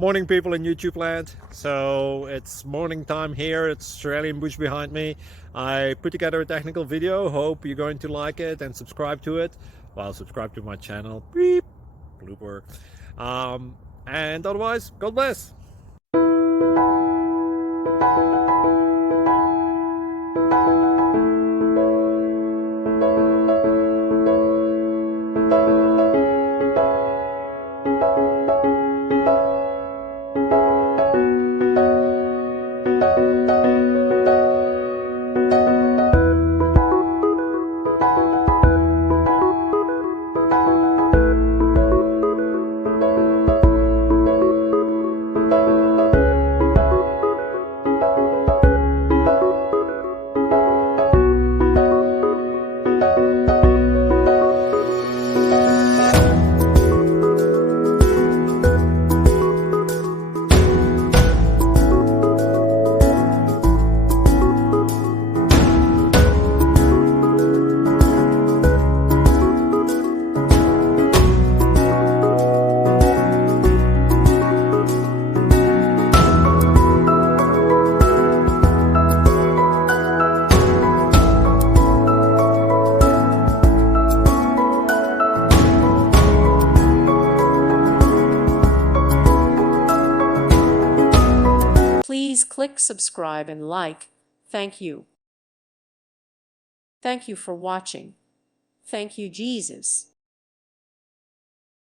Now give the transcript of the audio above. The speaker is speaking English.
Morning, people in YouTube land. So it's morning time here. It's Australian bush behind me. I put together a technical video. Hope you're going to like it and subscribe to it. Well, subscribe to my channel. Beep. Blooper. And otherwise, God bless. Please click subscribe and like. Thank you. Thank you for watching. Thank you, Jesus.